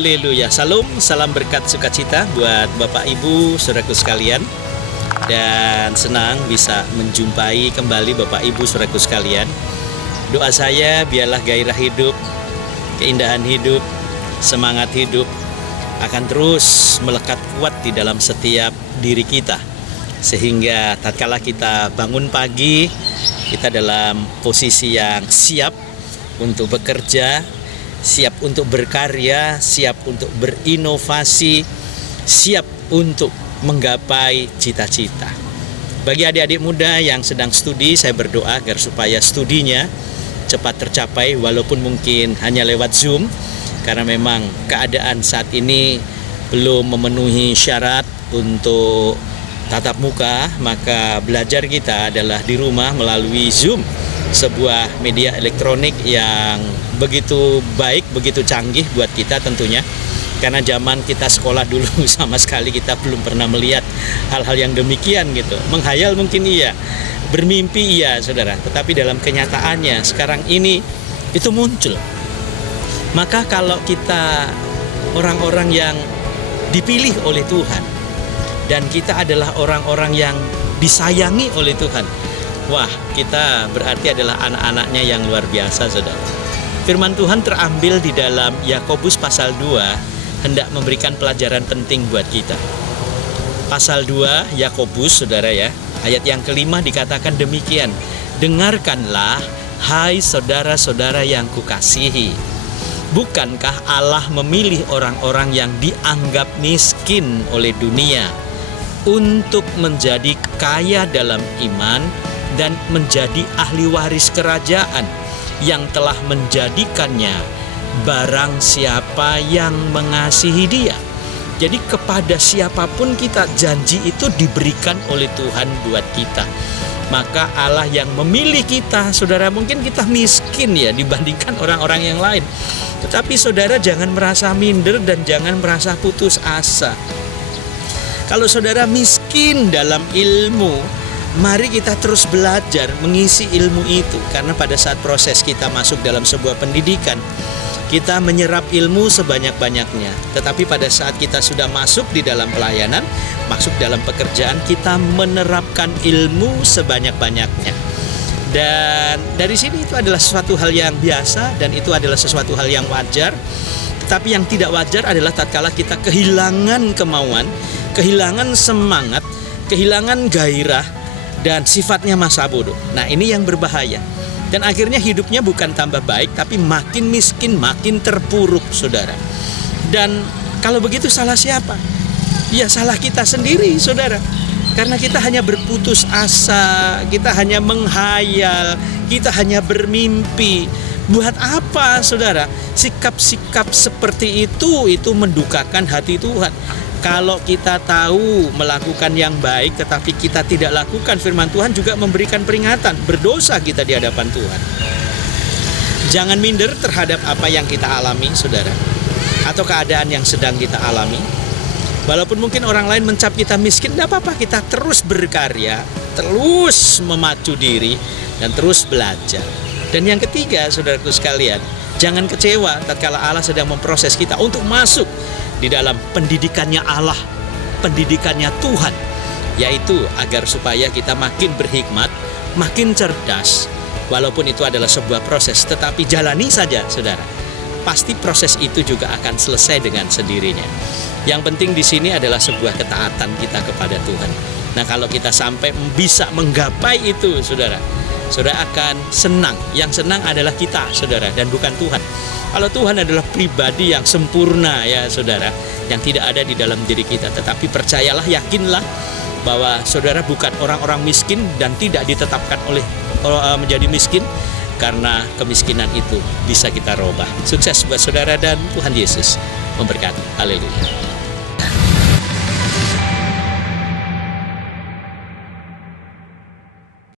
Haleluya. Salam berkat sukacita buat Bapak Ibu saudaraku sekalian. Dan senang bisa menjumpai kembali Bapak Ibu saudaraku sekalian. Doa saya biarlah gairah hidup, keindahan hidup, semangat hidup akan terus melekat kuat di dalam setiap diri kita. Sehingga tatkala kita bangun pagi, kita dalam posisi yang siap untuk bekerja, siap untuk berkarya, siap untuk berinovasi, siap untuk menggapai cita-cita. Bagi adik-adik muda yang sedang studi, saya berdoa agar supaya studinya cepat tercapai walaupun mungkin hanya lewat Zoom, karena memang keadaan saat ini belum memenuhi syarat untuk tatap muka, maka belajar kita adalah di rumah melalui Zoom, sebuah media elektronik yang begitu baik, begitu canggih buat kita tentunya. Karena zaman kita sekolah dulu sama sekali kita belum pernah melihat hal-hal yang demikian gitu. Menghayal mungkin iya, bermimpi iya saudara, tetapi dalam kenyataannya sekarang ini itu muncul. Maka kalau kita orang-orang yang dipilih oleh Tuhan dan kita adalah orang-orang yang disayangi oleh Tuhan, wah, kita berarti adalah anak-anaknya yang luar biasa, saudara. Firman Tuhan terambil di dalam Yakobus pasal 2, hendak memberikan pelajaran penting buat kita. Pasal 2 Yakobus, saudara ya, ayat yang kelima dikatakan demikian. Dengarkanlah, hai saudara-saudara yang kukasihi. Bukankah Allah memilih orang-orang yang dianggap miskin oleh dunia untuk menjadi kaya dalam iman dan menjadi ahli waris kerajaan yang telah menjadikannya barang siapa yang mengasihi Dia. Jadi kepada siapapun kita, janji itu diberikan oleh Tuhan buat kita. Maka Allah yang memilih kita, saudara, mungkin kita miskin ya dibandingkan orang-orang yang lain. Tetapi saudara jangan merasa minder dan jangan merasa putus asa. Kalau saudara miskin dalam ilmu, mari kita terus belajar mengisi ilmu itu. Karena pada saat proses kita masuk dalam sebuah pendidikan, kita menyerap ilmu sebanyak-banyaknya. Tetapi pada saat kita sudah masuk di dalam pelayanan, masuk dalam pekerjaan, kita menerapkan ilmu sebanyak-banyaknya. Dan dari sini itu adalah sesuatu hal yang biasa dan itu adalah sesuatu hal yang wajar. Tetapi yang tidak wajar adalah tatkala kita kehilangan kemauan, kehilangan semangat, kehilangan gairah, dan sifatnya masa bodoh. Nah, ini yang berbahaya. Dan akhirnya hidupnya bukan tambah baik, tapi makin miskin, makin terpuruk, saudara. Dan kalau begitu salah siapa? Ya salah kita sendiri, saudara. Karena kita hanya berputus asa, kita hanya menghayal, kita hanya bermimpi. Buat apa, saudara? Sikap-sikap seperti itu mendukakan hati Tuhan. Kalau kita tahu melakukan yang baik tetapi kita tidak lakukan, firman Tuhan juga memberikan peringatan, berdosa kita di hadapan Tuhan. Jangan minder terhadap apa yang kita alami, saudara, atau keadaan yang sedang kita alami. Walaupun mungkin orang lain mencap kita miskin, tidak apa-apa, kita terus berkarya, terus memacu diri, dan terus belajar. Dan yang ketiga, saudaraku sekalian, jangan kecewa tatkala Allah sedang memproses kita untuk masuk di dalam pendidikannya Allah, pendidikannya Tuhan, yaitu agar supaya kita makin berhikmat, makin cerdas. Walaupun itu adalah sebuah proses, tetapi jalani saja, saudara. Pasti proses itu juga akan selesai dengan sendirinya. Yang penting di sini adalah sebuah ketaatan kita kepada Tuhan. Nah, kalau kita sampai bisa menggapai itu, saudara akan senang. Yang senang adalah kita, saudara, dan bukan Tuhan. Kalau Tuhan adalah pribadi yang sempurna ya saudara, yang tidak ada di dalam diri kita. Tetapi percayalah, yakinlah bahwa saudara bukan orang-orang miskin dan tidak ditetapkan oleh menjadi miskin, karena kemiskinan itu bisa kita robah. Sukses buat saudara dan Tuhan Yesus memberkati. Haleluya.